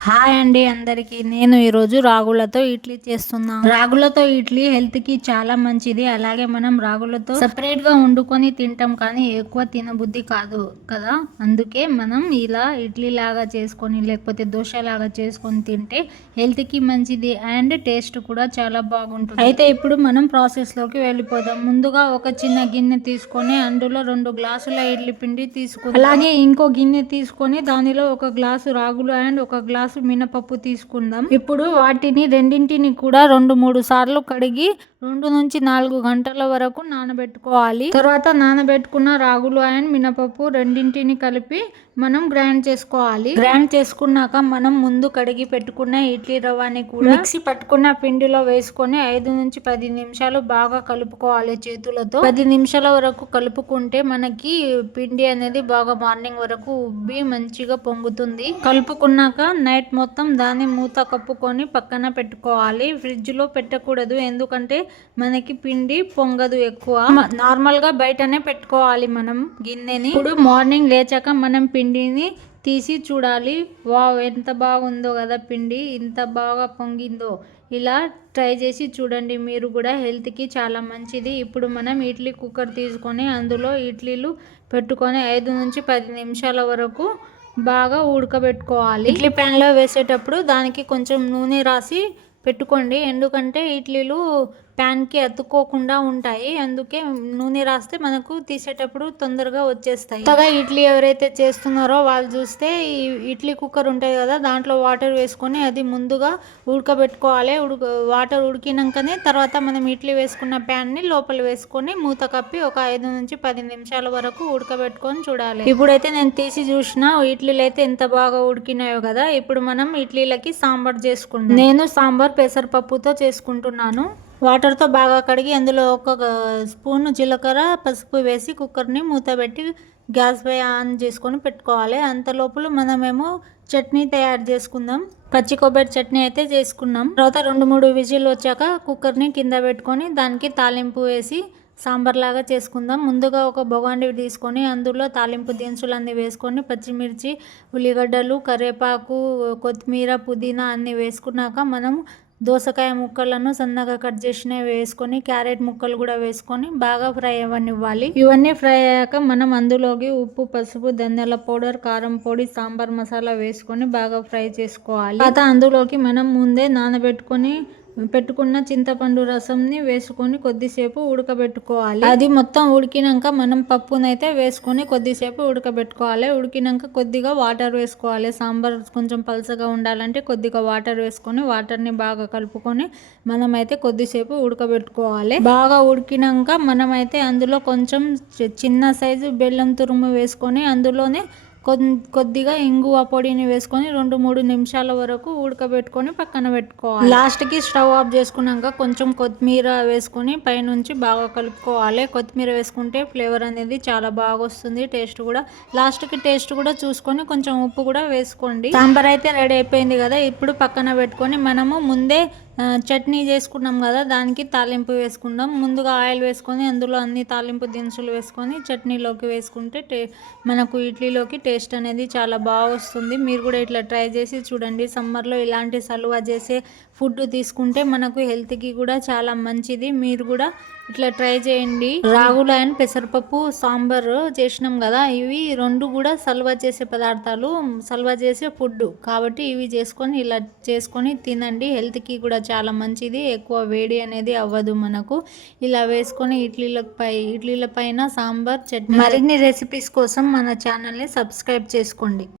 Hi అండి అందరికీ. నేను ఈరోజు రాగులతో ఇడ్లీ చేస్తున్నాను. రాగులతో ఇడ్లీ హెల్త్‌కి చాలా మంచిది. అలాగే మనం రాగులతో సెపరేట్‌గా వండుకొని తింటాం కానీ ఎక్కువ తినబుద్ధి కాదు కదా! అందుకే మనం ఇలా ఇడ్లీ లాగా చేసుకొని లేకపోతే దోశ లాగా చేసుకొని తింటే హెల్త్‌కి మంచిది అండ్ టేస్ట్ కూడా చాలా బాగుంటుంది. అయితే ఇప్పుడు మనం ప్రాసెస్‌లోకి వెళ్ళిపోదాం. ముందుగా ఒక చిన్న గిన్నె తీసుకొని అందులో 2 గ్లాసుల ఇడ్లీ పిండి తీసుకుందాం. అలాగే ఇంకో గిన్నె తీసుకొని దానిలో ఒక గ్లాసు రాగులు అండ్ ఒక గ్లాసు మినపప్పు తీసుకుందాం. ఇప్పుడు వాటిని రెండింటిని కూడా 2-3 సార్లు కడిగి 2-4 గంటల వరకు నానబెట్టుకోవాలి. తర్వాత నానబెట్టుకున్న రాగులు అండ్ మినపప్పు రెండింటిని కలిపి మనం గ్రైండ్ చేసుకోవాలి. గ్రైండ్ చేసుకున్నాక మనం ముందు కడిగి పెట్టుకున్న ఇడ్లీ రవ్వని కూడా మిక్సీ పట్టుకున్న పిండిలో వేసుకొని 5-10 నిమిషాలు బాగా కలుపుకోవాలి చేతులతో. 10 నిమిషాల వరకు కలుపుకుంటే మనకి పిండి అనేది బాగా మార్నింగ్ వరకు ఉబ్బి మంచిగా పొంగుతుంది. కలుపుకున్నాక నైట్ మొత్తం దాన్ని మూత కప్పుకొని పక్కన పెట్టుకోవాలి. ఫ్రిడ్జ్ లో పెట్టకూడదు, ఎందుకంటే మనకి పిండి పొంగదు ఎక్కువ. నార్మల్ గా బయటనే పెట్టుకోవాలి మనం గిన్నెని. ఇప్పుడు మార్నింగ్ లేచాక మనం పిండిని తీసి చూడాలి. వావ్, ఎంత బాగుందో కదా పిండి, ఇంత బాగా పొంగిందో. ఇలా ట్రై చేసి చూడండి మీరు కూడా, హెల్త్కి చాలా మంచిది. ఇప్పుడు మనం ఇడ్లీ కుక్కర్ తీసుకొని అందులో ఇడ్లీలు పెట్టుకొని 5-10 నిమిషాల వరకు బాగా ఉడకబెట్టుకోవాలి. ఇడ్లీ ప్యాన్లో వేసేటప్పుడు దానికి కొంచెం నూనె రాసి పెట్టుకోండి, ఎందుకంటే ఇడ్లీలు ప్యాన్కి అతుక్కోకుండా ఉంటాయి. అందుకే నూనె రాస్తే మనకు తీసేటప్పుడు తొందరగా వచ్చేస్తాయి. కొత్తగా ఇడ్లీ ఎవరైతే చేస్తున్నారో వాళ్ళు చూస్తే ఈ ఇడ్లీ కుక్కర్ ఉంటుంది కదా, దాంట్లో వాటర్ వేసుకొని అది ముందుగా ఉడకబెట్టుకోవాలి. వాటర్ ఉడికినాకనే తర్వాత మనం ఇడ్లీ వేసుకున్న ప్యాన్ని లోపల వేసుకొని మూత కప్పి ఒక 5-10 నిమిషాల వరకు ఉడకబెట్టుకొని చూడాలి. ఇప్పుడైతే నేను తీసి చూసిన ఇడ్లీలు అయితే ఎంత బాగా ఉడికినాయో కదా. ఇప్పుడు మనం ఇడ్లీలకి సాంబార్ చేసుకుందాం. నేను సాంబార్ పెసరపప్పుతో చేసుకుంటున్నాను. వాటర్తో బాగా కడిగి అందులో ఒక స్పూన్ జీలకర్ర పసుపు వేసి కుక్కర్ని మూత పెట్టి గ్యాస్ పై ఆన్ చేసుకొని పెట్టుకోవాలి. అంత లోపల మనమేమో చట్నీ తయారు చేసుకుందాం. పచ్చి కొబ్బరి చట్నీ అయితే చేసుకున్నాం. తర్వాత 2-3 విజిల్ వచ్చాక కుక్కర్ని కింద పెట్టుకొని దానికి తాలింపు వేసి సాంబార్ లాగా చేసుకుందాం. ముందుగా ఒక బొగాండి తీసుకొని అందులో తాలింపు దినుసులు వేసుకొని పచ్చిమిర్చి, ఉల్లిగడ్డలు, కరివేపాకు, కొత్తిమీర, పుదీనా అన్నీ వేసుకున్నాక మనం దోసకాయ ముక్కలను సన్నగా కట్ చేసినవి వేసుకొని క్యారెట్ ముక్కలు కూడా వేసుకొని బాగా ఫ్రై అవ్వనివ్వాలి. ఇవన్నీ ఫ్రై అయ్యాక మనం అందులోకి ఉప్పు, పసుపు, ధనియాల పౌడర్, కారం పొడి, సాంబార్ మసాలా వేసుకొని బాగా ఫ్రై చేసుకోవాలి. తర్వాత అందులోకి మనం ముందే పెట్టుకున్న చింతపండు రసంని వేసుకొని కొద్దిసేపు ఉడకబెట్టుకోవాలి. అది మొత్తం ఉడికినాక మనం పప్పునైతే వేసుకొని కొద్దిసేపు ఉడకబెట్టుకోవాలి. ఉడికినాక కొద్దిగా వాటర్ వేసుకోవాలి. సాంబార్ కొంచెం పలసగా ఉండాలంటే కొద్దిగా వాటర్ వేసుకొని వాటర్ని బాగా కలుపుకొని మనమైతే కొద్దిసేపు ఉడకబెట్టుకోవాలి. బాగా ఉడికినాక మనమైతే అందులో కొంచెం చిన్న సైజు బెల్లం తురుము వేసుకొని అందులోనే కొద్దిగా ఇంగువ పొడిని వేసుకొని 2-3 నిమిషాల వరకు ఉడకబెట్టుకొని పక్కన పెట్టుకోవాలి. లాస్ట్కి స్టవ్ ఆఫ్ చేసుకున్నాక కొంచెం కొత్తిమీర వేసుకొని పైనుంచి బాగా కలుపుకోవాలి. కొత్తిమీర వేసుకుంటే ఫ్లేవర్ అనేది చాలా బాగా వస్తుంది. లాస్ట్కి టేస్ట్ కూడా చూసుకొని కొంచెం ఉప్పు కూడా వేసుకోండి. సాంబార్ అయితే రెడీ అయిపోయింది కదా. ఇప్పుడు పక్కన పెట్టుకొని మనము ముందే చట్నీ చేసుకున్నాం కదా, దానికి తాలింపు వేసుకుందాం. ముందుగా ఆయిల్ వేసుకొని అందులో అన్ని తాలింపు దినుసులు వేసుకొని చట్నీలోకి వేసుకుంటే మనకు ఇడ్లీలోకి టేస్ట్ అనేది చాలా బాగా వస్తుంది. మీరు కూడా ఇట్లా ట్రై చేసి చూడండి. సమ్మర్లో ఇలాంటి సలువ చేసే ఫుడ్ తీసుకుంటే మనకు హెల్త్కి కూడా చాలా మంచిది. మీరు కూడా ఇట్లా ట్రై చేయండి. రాగులు అండ్ పెసరపప్పు సాంబార్ చేసినాం కదా, ఇవి రెండు కూడా సలువ చేసే పదార్థాలు, సలువ చేసే ఫుడ్ కాబట్టి ఇవి ఇలా చేసుకొని తినండి. హెల్త్కి కూడా చాలా మంచిది. ఎక్కువ వేడి అనేది అవ్వదు మనకు. ఇలా వేసుకొని ఇడ్లీల పైన సాంబార్ చట్నీ. మరిన్ని రెసిపీస్ కోసం మన ఛానల్ని సబ్స్క్రైబ్ చేసుకోండి.